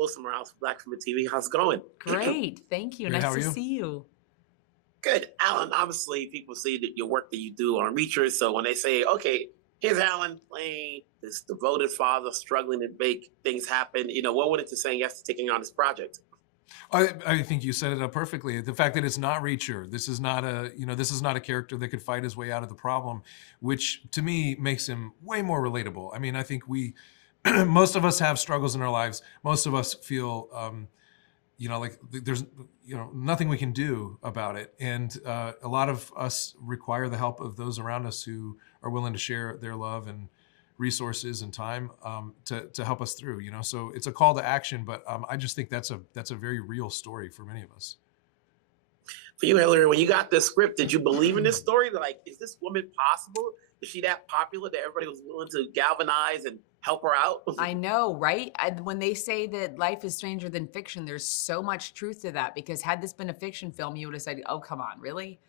Wilson Morales, Black Film TV. How's it going? Great, thank you. Great, Nice how are to you? see you. Good. Alan, obviously people see that your work that you do on Reachers. So when they say, okay, here's Alan playing this devoted father struggling to make things happen, what went into saying yes to taking on this project? I think you set it up perfectly. The fact that it's not Reacher, this is not a character that could fight his way out of the problem, which to me makes him way more relatable. I mean, I think most of us have struggles in our lives. Most of us feel, like there's, nothing we can do about it. And a lot of us require the help of those around us who are willing to share their love and resources and time to help us through. So it's a call to action, but I just think that's a very real story for many of us. For you, Hilary, when you got the script, did you believe in this story? Like, is this woman possible? Is she that popular that everybody was willing to galvanize and help her out? I know, right? When they say that life is stranger than fiction, there's so much truth to that, because had this been a fiction film, you would have said, oh, come on, really?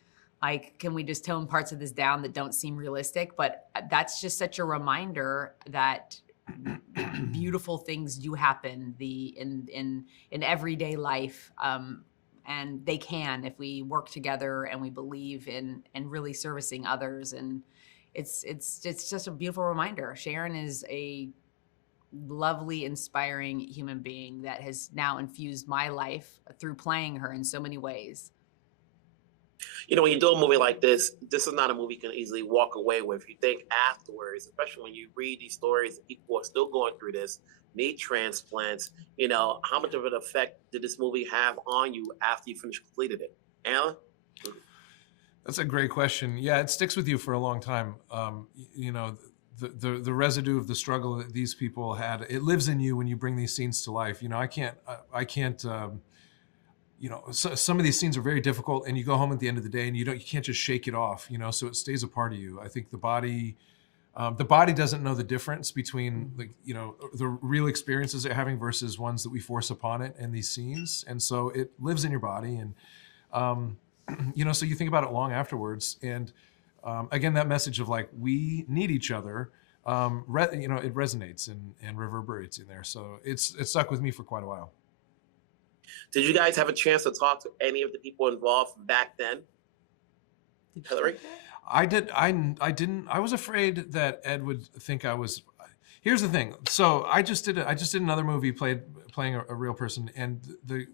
Like, can we just tone parts of this down that don't seem realistic? But that's just such a reminder that beautiful things do happen in everyday life. And they can, if we work together and we believe in really servicing others. And it's just a beautiful reminder. Sharon is a lovely, inspiring human being that has now infused my life through playing her in so many ways. When you do a movie like this is not a movie you can easily walk away with. You think afterwards, especially when you read these stories that people are still going through this, need transplants, how much of an effect did this movie have on you after you finished completed it? Alan? That's a great question. Yeah, it sticks with you for a long time. The residue of the struggle that these people had, it lives in you when you bring these scenes to life. I can't. Some of these scenes are very difficult, and you go home at the end of the day, and you can't just shake it off. So it stays a part of you. I think the body doesn't know the difference between the real experiences they're having versus ones that we force upon it in these scenes, and so it lives in your body, and so you think about it long afterwards. And again, that message of like, we need each other, it resonates and reverberates in there. So it stuck with me for quite a while. Did you guys have a chance to talk to any of the people involved back then? Hilary? I did. I didn't. I was afraid that Ed would think I was. Here's the thing. So I just did another movie playing a real person, and the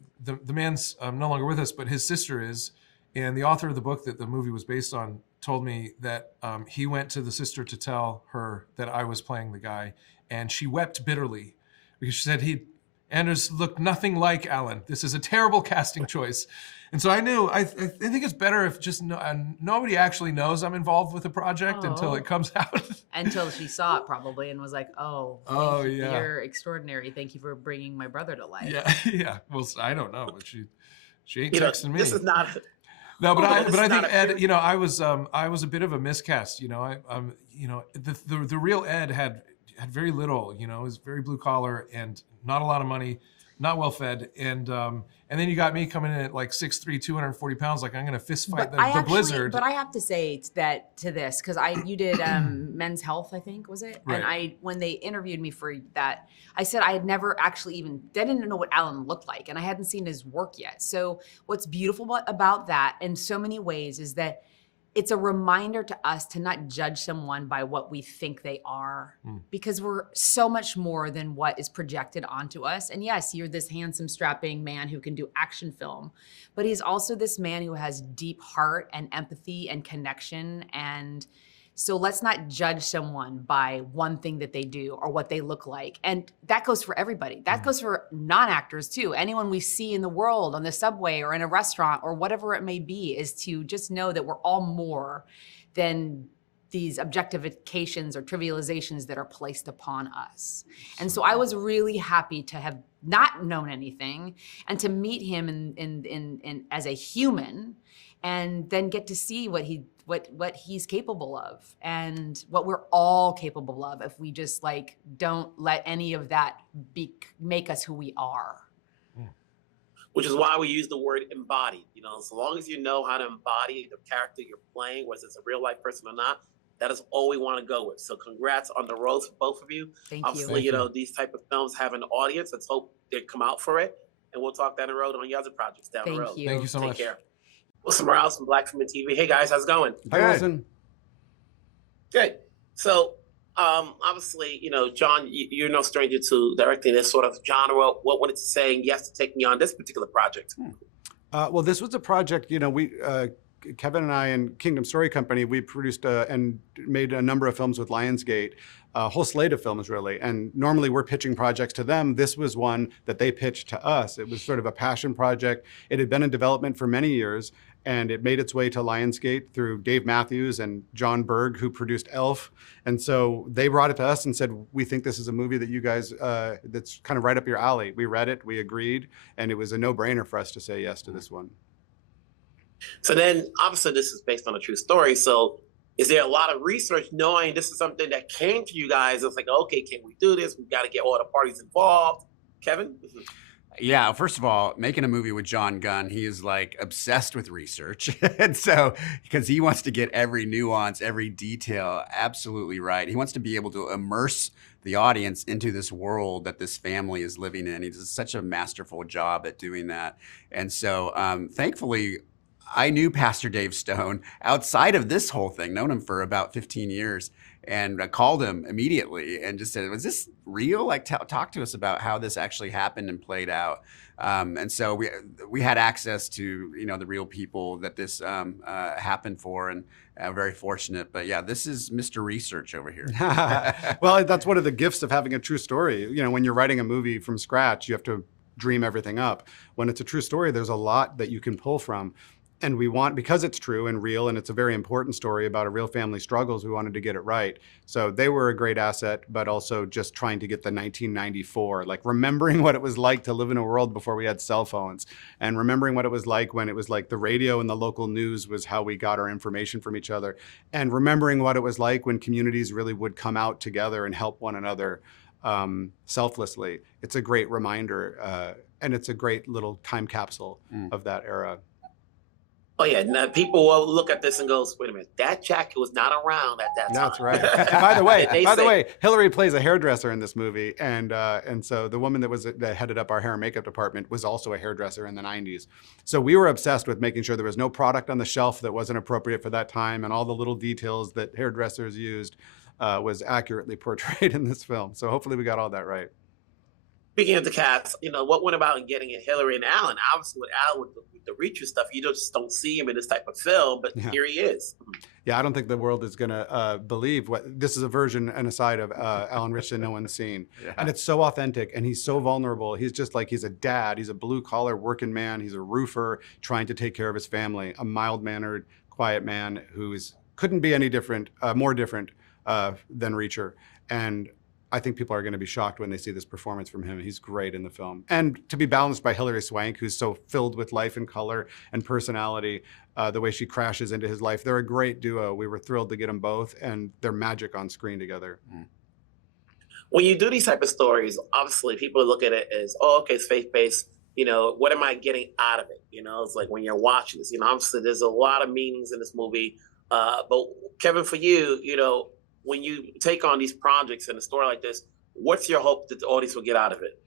man's no longer with us, but his sister is, and the author of the book that the movie was based on told me that he went to the sister to tell her that I was playing the guy, and she wept bitterly because she said Anders looked nothing like Alan. This is a terrible casting choice. And so I knew, I think it's better if just nobody actually knows I'm involved with the project until it comes out. Until she saw it probably and was like, oh, yeah. You're extraordinary. Thank you for bringing my brother to life. Yeah, yeah. Well, I don't know, but she ain't texting me. This is not... No, but I think Ed, I was a bit of a miscast. The real Ed had very little. It was very blue collar and not a lot of money, not well fed, and then you got me coming in at like 6'3", 240 pounds, like I'm gonna fist fight the blizzard. But I have to say that to this, because you did Men's Health, I think, was it? Right. And when they interviewed me for that, I said I had never actually didn't know what Alan looked like, and I hadn't seen his work yet. So what's beautiful about that in so many ways is that it's a reminder to us to not judge someone by what we think they are, because we're so much more than what is projected onto us. And yes, you're this handsome, strapping man who can do action film, but he's also this man who has deep heart and empathy and connection. And so let's not judge someone by one thing that they do or what they look like. And that goes for everybody. That goes for non-actors too. Anyone we see in the world, on the subway or in a restaurant or whatever it may be, is to just know that we're all more than these objectifications or trivializations that are placed upon us. And so I was really happy to have not known anything and to meet him in as a human, and then get to see what he's capable of and what we're all capable of if we just don't let any of that make us who we are. Which is why we use the word embodied. So long as you know how to embody the character you're playing, whether it's a real life person or not, that is all we want to go with. So congrats on the roles for both of you. Thank you. Obviously, Thank you you. know, these type of films have an audience. Let's hope they come out for it. And we'll talk down the road on your other projects down the Thank road. you. Thank you so Take much. care. Wilson Morales from Black Film and TV. Hey guys, how's it going? Hi, Good. Wilson. Good. So, obviously, you know, John, you're no stranger to directing this sort of genre. What went it to saying yes to take me on this particular project? Well, this was a project, you know, Kevin and I and Kingdom Story Company, we produced and made a number of films with Lionsgate, a whole slate of films really. And normally we're pitching projects to them. This was one that they pitched to us. It was sort of a passion project. It had been in development for many years, and it made its way to Lionsgate through Dave Matthews and John Berg, who produced Elf. And so they brought it to us and said, we think this is a movie that you guys, that's kind of right up your alley. We read it, we agreed, and it was a no-brainer for us to say yes to this one. So then, obviously, this is based on a true story. So, is there a lot of research knowing this is something that came to you guys? It's like, okay, can we do this? We've got to get all the parties involved. Kevin? Yeah, first of all, making a movie with Jon Gunn, he is like obsessed with research. And so, because he wants to get every nuance, every detail absolutely right. He wants to be able to immerse the audience into this world that this family is living in. He does such a masterful job at doing that. And so, thankfully, I knew Pastor Dave Stone outside of this whole thing, known him for about 15 years. And I called him immediately and just said, was this real? Like, talk to us about how this actually happened and played out. And so we had access to, you know, the real people that this happened for, and very fortunate. But yeah, this is Mr. Research over here. Well, that's one of the gifts of having a true story. You know, when you're writing a movie from scratch, you have to dream everything up. When it's a true story, there's a lot that you can pull from. And we want, because it's true and real, and it's a very important story about a real family struggles, we wanted to get it right. So they were a great asset, but also just trying to get the 1994, like remembering what it was like to live in a world before we had cell phones, and remembering what it was like when it was like the radio and the local news was how we got our information from each other, and remembering what it was like when communities really would come out together and help one another selflessly. It's a great reminder, and it's a great little time capsule of that era. Oh yeah, now people will look at this and goes, "Wait a minute, that jacket was not around at that time." That's right. And by the way, They say- Hilary plays a hairdresser in this movie, and so the woman that headed up our hair and makeup department was also a hairdresser in the 90s. So we were obsessed with making sure there was no product on the shelf that wasn't appropriate for that time, and all the little details that hairdressers used was accurately portrayed in this film. So hopefully we got all that right. Speaking of the cast, you know, what went about in getting it Hilary and Alan? Obviously, with Alan, with the Reacher stuff, you just don't see him in this type of film, but Yeah. here he is. Yeah, I don't think the world is going to believe what this is a version and a side of Alan Ritchson no one's seen. Yeah. And it's so authentic, and he's so vulnerable. He's just like, he's a dad. He's a blue-collar working man. He's a roofer trying to take care of his family, a mild-mannered, quiet man who couldn't be any different, more different than Reacher. And I think people are going to be shocked when they see this performance from him. He's great in the film. And to be balanced by Hilary Swank, who's so filled with life and color and personality, the way she crashes into his life. They're a great duo. We were thrilled to get them both, and they're magic on screen together. When you do these type of stories, obviously people look at it as, oh, okay, it's faith-based. You know, what am I getting out of it? You know, it's like when you're watching this, you know, obviously there's a lot of meanings in this movie. But Kevin, for you, you know, when you take on these projects and a story like this, what's your hope that the audience will get out of it?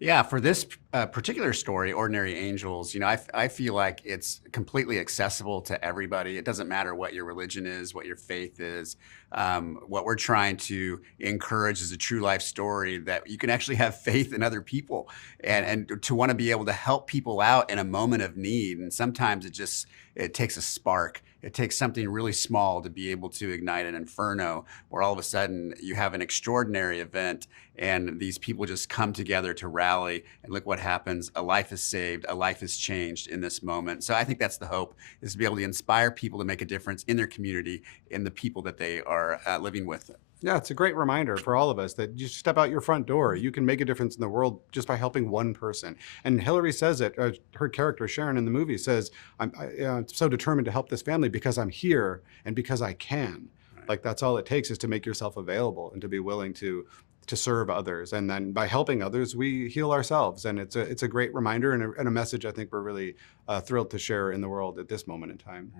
Yeah, for this particular story, Ordinary Angels, you know, I feel like it's completely accessible to everybody. It doesn't matter what your religion is, what your faith is. What we're trying to encourage is a true life story that you can actually have faith in other people, and to want to be able to help people out in a moment of need. And sometimes it takes a spark. It takes something really small to be able to ignite an inferno where all of a sudden you have an extraordinary event and these people just come together to rally, and look what happens. A life is saved, a life is changed in this moment. So I think that's the hope, is to be able to inspire people to make a difference in their community, in the people that they are living with. Yeah, it's a great reminder for all of us that you step out your front door. You can make a difference in the world just by helping one person. And Hilary says it, her character, Sharon, in the movie says, I'm so determined to help this family because I'm here and because I can. Right. Like, that's all it takes, is to make yourself available and to be willing to serve others. And then by helping others, we heal ourselves. And it's a great reminder and a message I think we're really thrilled to share in the world at this moment in time.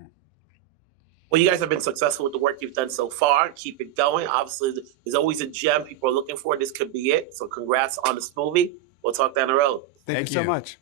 Well, you guys have been successful with the work you've done so far. Keep it going. Obviously, there's always a gem people are looking for. This could be it. So congrats on this movie. We'll talk down the road. Thank you so much.